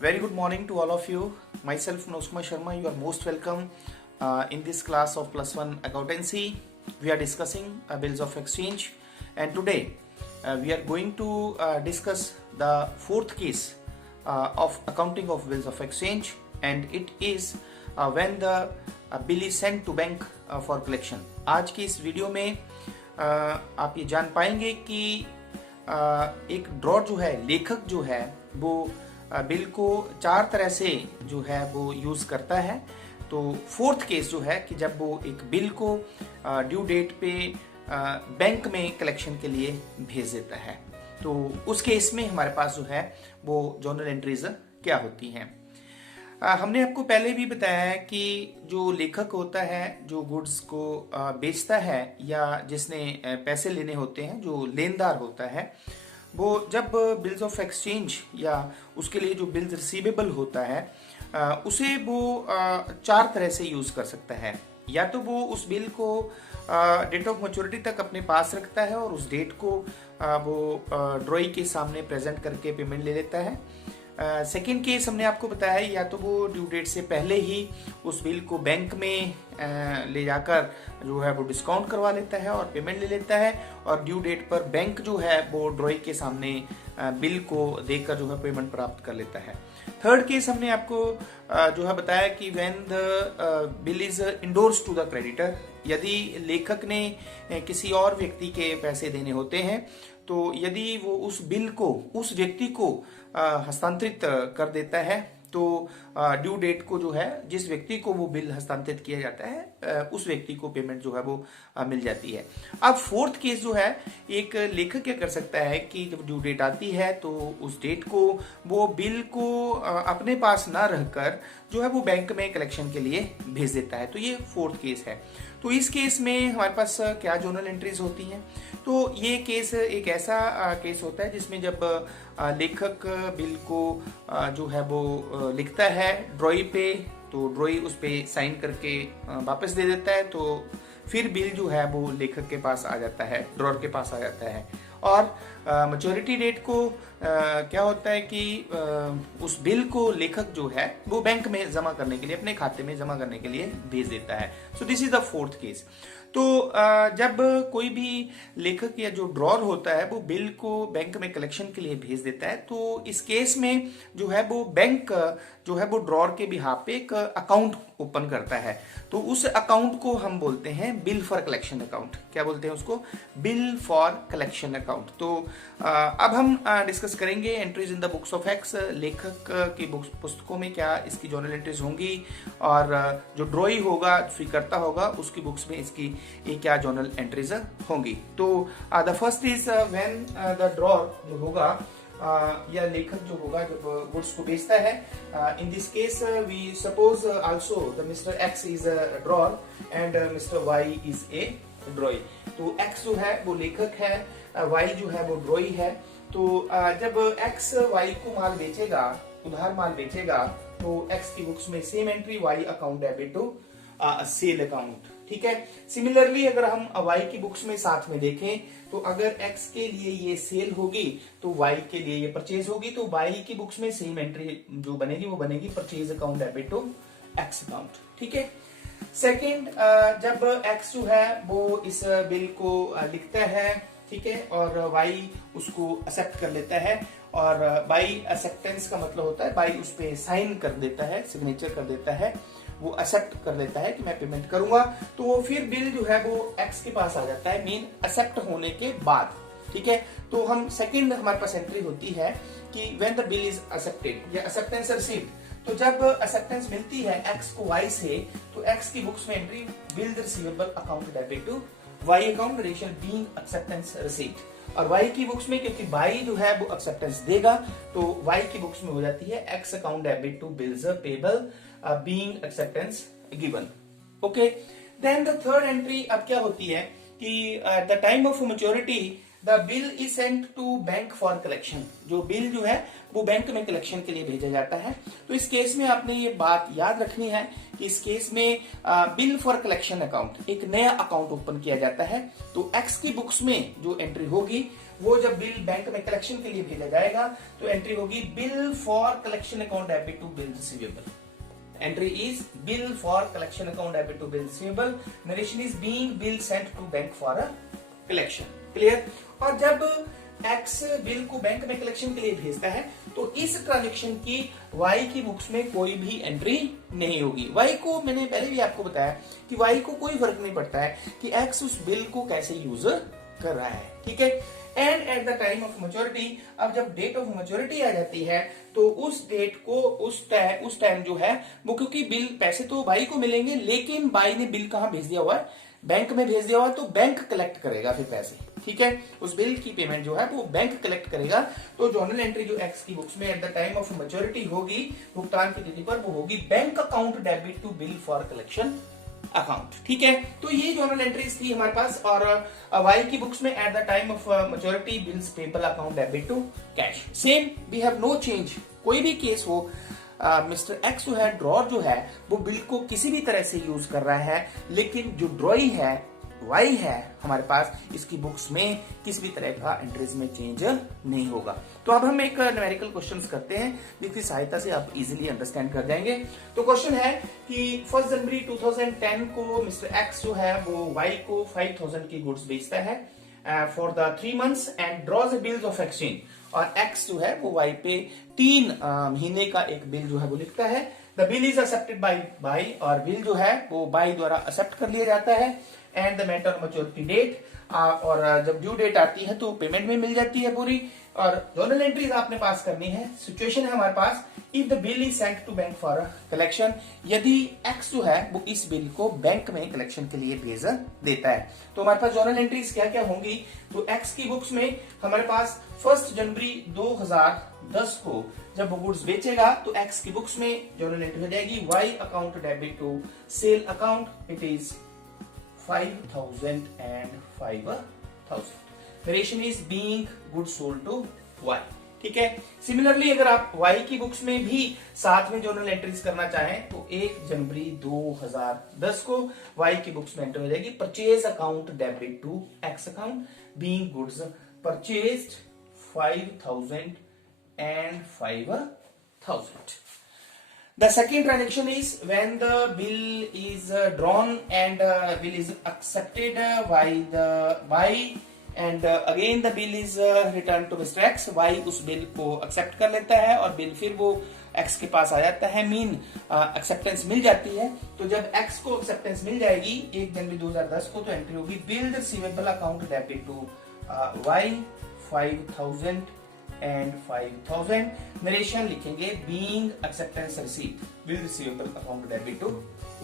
Very good morning to all of you. Myself, Manoj Kumar Sharma. You are most welcome in this class of Plus One Accountancy. We are discussing bills of exchange, and today we are going to discuss the fourth case of accounting of bills of exchange, and it is when the bill is sent to bank for collection. आज की इस video में आप ये जान पाएंगे कि एक ड्रॉर जो है, लेखक जो है वो बिल को चार तरह से जो है वो यूज करता है। तो फोर्थ केस जो है कि जब वो एक बिल को ड्यू डेट पे बैंक में कलेक्शन के लिए भेज देता है, तो उस केस में हमारे पास जो है वो जर्नल एंट्रीज क्या होती हैं। हमने आपको पहले भी बताया है कि जो लेखक होता है, जो गुड्स को बेचता है या जिसने पैसे लेने होते हैं, जो लेनदार होता है, वो जब बिल्स ऑफ एक्सचेंज या उसके लिए जो बिल्स रिसीवेबल होता है उसे वो चार तरह से यूज कर सकता है। या तो वो उस बिल को डेट ऑफ मैच्योरिटी तक अपने पास रखता है और उस डेट को वो ड्रॉई के सामने प्रेजेंट करके पेमेंट ले लेता है। सेकेंड केस हमने आपको बताया है, या तो वो ड्यू डेट से पहले ही उस बिल को बैंक में ले जाकर जो है वो डिस्काउंट करवा लेता है और पेमेंट ले लेता है, और ड्यू डेट पर बैंक जो है वो ड्रॉई के सामने बिल को देकर जो है पेमेंट प्राप्त कर लेता है। थर्ड केस हमने आपको जो है बताया कि when the bill is endorse to the creditor, यदि लेखक ने किसी और व्यक्ति के पैसे देने होते हैं, तो यदि वो उस बिल को उस व्यक्ति को हस्तांतरित कर देता है, तो ड्यू डेट को जो है जिस व्यक्ति को वो बिल हस्तांतरित किया जाता है उस व्यक्ति को पेमेंट जो है वो मिल जाती है। अब फोर्थ केस जो है, एक लेखक क्या कर सकता है कि जब ड्यू डेट आती है तो उस डेट को वो बिल को अपने पास ना रहकर जो है वो बैंक में कलेक्शन के लिए भेज देता है। तो ये फोर्थ केस है। तो इस केस में हमारे पास क्या जर्नल एंट्रीज होती हैं? तो ये केस एक ऐसा केस होता है जिसमें जब लेखक बिल को जो है वो लिखता है ड्रॉई पे, तो ड्रॉई उस पे साइन करके वापस दे देता है, तो फिर बिल जो है वो लेखक के पास आ जाता है, ड्रॉर के पास आ जाता है। और मैच्योरिटी डेट को क्या होता है कि उस बिल को लेखक जो है वो बैंक में जमा करने के लिए, अपने खाते में जमा करने के लिए भेज देता है। So this is the fourth case. तो जब कोई भी लेखक या जो ड्रॉर होता है वो बिल को बैंक में कलेक्शन के लिए भेज देता है, तो इस केस में जो है वो बैंक जो है वो ड्रॉर के बिहाफ पे एक अकाउंट ओपन करता है। तो उस अकाउंट को हम बोलते हैं बिल फॉर कलेक्शन अकाउंट। क्या बोलते हैं उसको? Bill for collection account. तो अब हम डिस्कस करेंगे entries in the books of x. लेखक की पुस्तकों में क्या इसकी जर्नल एंट्रीज होंगी, और जो ड्रॉई होगा, स्वीकर्ता होगा, उसकी बुक्स में इसकी ये क्या जर्नल एंट्रीज होंगी। तो the first is when the drawer जो होगा या लेखक जो होगा जब गुड्स को बेचता है, in this case we suppose also the mister X is a drawer and mister Y is a drawee. तो एक्स जो है वो लेखक है, वाई जो है वो ड्रॉई है। तो जब एक्स वाई को माल बेचेगा, उधार माल बेचेगा, तो एक्स की बुक्स में same entry, Y account debit to sale account. ठीक है। सिमिलरली अगर हम वाई की बुक्स में साथ में देखें, तो अगर एक्स के लिए ये सेल होगी तो वाई के लिए ये परचेज होगी, तो वाई की बुक्स में सेम एंट्री जो बनेगी वो बनेगी purchase account debit to X account. ठीक है। सेकेंड, जब एक्स जो है वो इस बिल को लिखता है, ठीक है, और वाई उसको एक्सेप्ट कर लेता है, और बाई एक्सेप्टेंस का मतलब होता है बाई उस पे साइन कर देता है, सिग्नेचर कर देता है, वो एक्सेप्ट कर लेता है कि मैं पेमेंट करूंगा, तो फिर बिल जो है वो एक्स के पास आ जाता है मीन एक्सेप्ट होने के बाद। ठीक है। तो हम सेकंड हमारे पास एंट्री होती है कि when the bill is accepted या एक्सेप्टेंस रिसीव्ड। तो जब एक्सेप्टेंस मिलती है एक्स को वाई से, तो एक्स की बुक्स में entry bill receivable account debit to Y account ratio being acceptance received. और वाई की बुक्स में क्योंकि वाई जो है वो एक्सेप्टेंस देगा, तो वाई की बुक्स में हो जाती है X account debit to bills payable being acceptance given. Okay. Then the third entry अब क्या होती है कि at the time of maturity the bill is sent to bank for collection. जो बिल जो है वो बैंक में कलेक्शन के लिए भेजा जाता है। तो इस केस में आपने ये बात याद रखनी है कि इस केस में बिल फॉर कलेक्शन अकाउंट एक नया अकाउंट ओपन किया जाता है। तो एक्स की बुक्स में जो एंट्री होगी वो जब बिल बैंक में कलेक्शन के लिए भेजा जाएगा तो एंट्री होगी bill for collection account debit to bill receivable. Entry is bill for collection account debit to bill receivable. Narration is being bill sent to bank for a collection. Clear? और जब X bill को bank में collection के लिए भेजता है तो इस ट्रांजेक्शन की Y की बुक्स में कोई भी एंट्री नहीं होगी. Y को मैंने पहले भी आपको बताया कि Y को कोई फर्क नहीं पड़ता है कि X उस बिल को कैसे यूज कर रहा है. ठीक है. And eight the time of maturity, अब जब डेट ऑफ मैच्योरिटी आ जाती है तो उस डेट को उस टाइम जो है वो, क्योंकि बिल पैसे तो बाई को मिलेंगे लेकिन बाई ने बिल कहां भेज दिया हुआ है, बैंक में भेज दिया हुआ है, तो बैंक कलेक्ट करेगा फिर पैसे. ठीक है. उस बिल की पेमेंट जो है वो बैंक कलेक्ट करेगा. तो जर्नल एंट्री जो एक्स की बुक्स में at the time of maturity होगी, भुगतान की तिथि पर, वो होगी bank account debit to bill for collection account. ठीक है. तो ये जर्नल एंट्रीज थी हमारे पास. और वाई की बुक्स में at the time of maturity bills payable account debit to cash. Same, we have no change. कोई भी केस हो, मिस्टर एक्स जो है, ड्रॉर जो है, वो बिल को किसी भी तरह से यूज कर रहा है, लेकिन जो ड्रॉई है, वाई है हमारे पास, इसकी बुक्स में किसी भी तरह का एंट्रीज में चेंज नहीं होगा. तो अब हम एक न्यूमेरिकल क्वेश्चंस करते हैं जिसकी सहायता से आप इजीली अंडरस्टैंड कर जाएंगे. तो क्वेश्चन है कि 1 जनवरी 2010 को मिस्टर एक्स जो है वो वाई को 5000 की गुड्स बेचता है for the 3 months and draws bills of exchange. और एक्स जो है वो वाई पे 3 महीने का एक बिल जो है वो लिखता है. The bill is accepted by और बिल जो है वो बाई द्वारा एक्सेप्ट कर लिया जाता है. And the matter maturity date, और जब ड्यू डेट आती है तो पेमेंट में मिल जाती है पूरी. और जर्नल एंट्रीज आपने पास करनी है. सिचुएशन है हमारे पास, if the bill is sent to bank for collection, यदि एक्स जो है वो इस बिल को बैंक में कलेक्शन के लिए भेज देता है. तो हमारे पास जर्नल एंट्रीज क्या क्या होंगी. तो एक्स की बुक्स में हमारे पास 1 जनवरी 2010 को जब वो गुड्स बेचेगा तो एक्स की बुक्स में जर्नल एंट्री हो जाएगी Y account debit to sale account. It is 5000 and 5000. Narration is being goods sold to Y. ठीक है. सिमिलरली अगर आप Y की बुक्स में भी साथ में जर्नल एंट्रीज करना चाहें तो 1 जनवरी 2010 को Y की बुक्स में एंट्री हो जाएगी purchase account debit to X account being goods purchased 5000 and 5000. The second transaction is when the bill is drawn and bill is accepted by and again the bill is returned to Mr. X. Y उस bill को accept कर लेता है और bill फिर वो X के पास आ जाता है. मीन एक्सेप्टेंस मिल जाती है. तो जब X को एक्सेप्टेंस मिल जाएगी 1 जनवरी 2010 को, तो एंट्री होगी bill receivable account debit to Y 5000 and 5000. Narration लिखेंगे being acceptance receipt bill receivable account debit to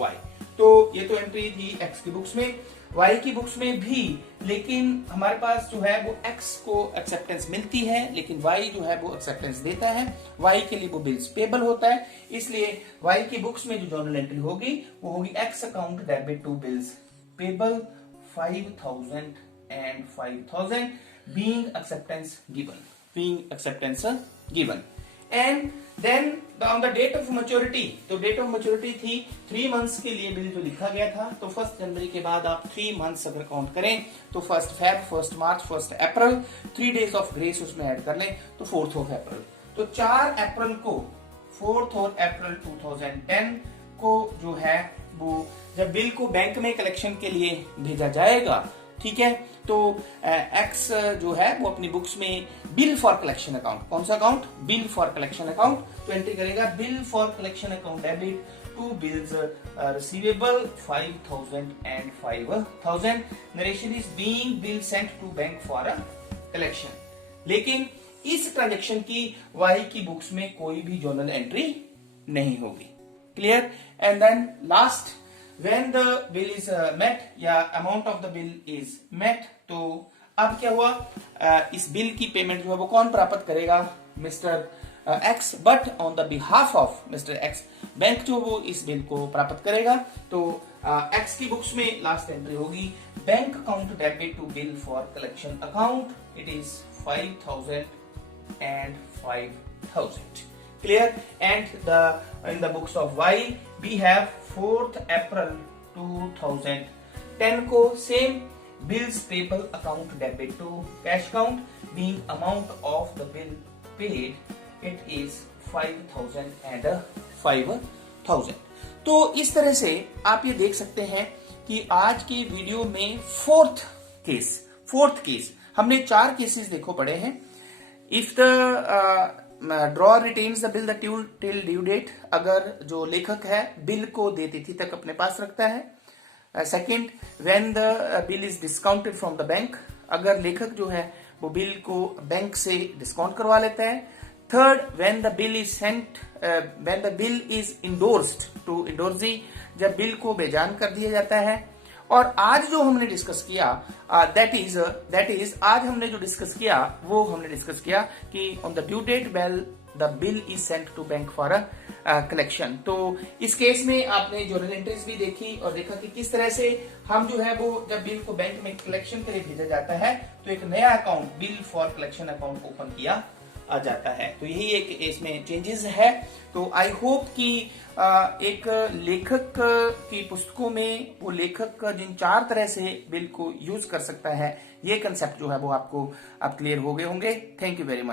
Y. तो ये तो एंट्री थी एक्स की बुक्स में. Y की बुक्स में भी, लेकिन हमारे पास जो है वो X को एक्सेप्टेंस मिलती है लेकिन Y जो है वो एक्सेप्टेंस देता है. Y के लिए वो बिल्स पेबल होता है, इसलिए Y की बुक्स में जो जर्नल एंट्री होगी वो होगी X account debit to bills payable 5000 and 5000 being acceptance given. And then on the date of maturity, तो date of maturity थी 3 months के लिए बिल जो लिखा गया था. तो 1 जनवरी के बाद आप 3 months अगर काउंट करें तो 1 Feb, 1 March, 1 April, 3 days of grace उसमें ऐड कर लें तो 4th of April. तो 4 अप्रैल को 4th of April 2010 को जो है वो जब बिल को बैंक में कलेक्शन के लिए भेजा जाएगा, ठीक है, तो एक्स जो है वो अपनी बुक्स में बिल फॉर कलेक्शन अकाउंट, कौन सा account, bill for collection account, तो एंट्री करेगा bill for collection account debit to bills receivable 5000 and 5000. Narration is being bill sent to bank for a collection. लेकिन इस ट्रांजेक्शन की Y की books में कोई भी जर्नल एंट्री नहीं होगी. Clear. And then last, when the bill is met या amount of the bill is met, तो अब क्या हुआ, इस बिल की पेमेंट जो है वो कौन प्राप्त करेगा, mister x, but on the behalf of mister x, bank जो वो इस बिल को प्राप्त करेगा. तो एक्स की बुक्स में लास्ट एंट्री होगी bank account debit to bill for collection account. It is 5000 and 5000. Clear. And in the books of Y we have 4th April 2010 को same bills payable account debit to cash account, being amount of the bill paid it is 5,000 and 5,000। तो इस तरह से आप ये देख सकते हैं कि आज की वीडियो में फोर्थ केस हमने 4 केसेस देखो पड़े हैं। If the drawer retains the bill the till due date, अगर जो लेखक है बिल को दे तिथि तक अपने पास रखता है। Second, when the bill is discounted from the bank, अगर लेखक जो है वो बिल को बैंक से डिस्काउंट करवा लेता है। Third, when the bill is sent when the bill is endorsed to endorsee, जब बिल को बेजान कर दिया जाता है। और आज जो हमने डिस्कस किया दैट इज आज हमने जो डिस्कस किया वो हमने डिस्कस किया कि on the due date the bill is sent to bank for collection. तो इस केस में आपने जर्नल एंट्रीज भी देखी और देखा कि किस तरह से हम जो है वो जब बिल को बैंक में कलेक्शन के लिए भेजा जाता है तो एक नया account bill for collection account open किया आ जाता है। तो यही एक इसमें चेंजेस है। तो आई होप कि एक लेखक की पुस्तकों में वो लेखक जिन 4 तरह से बिल को यूज कर सकता है, ये कंसेप्ट जो है वो आपको अब क्लियर हो गए होंगे। Thank you very much.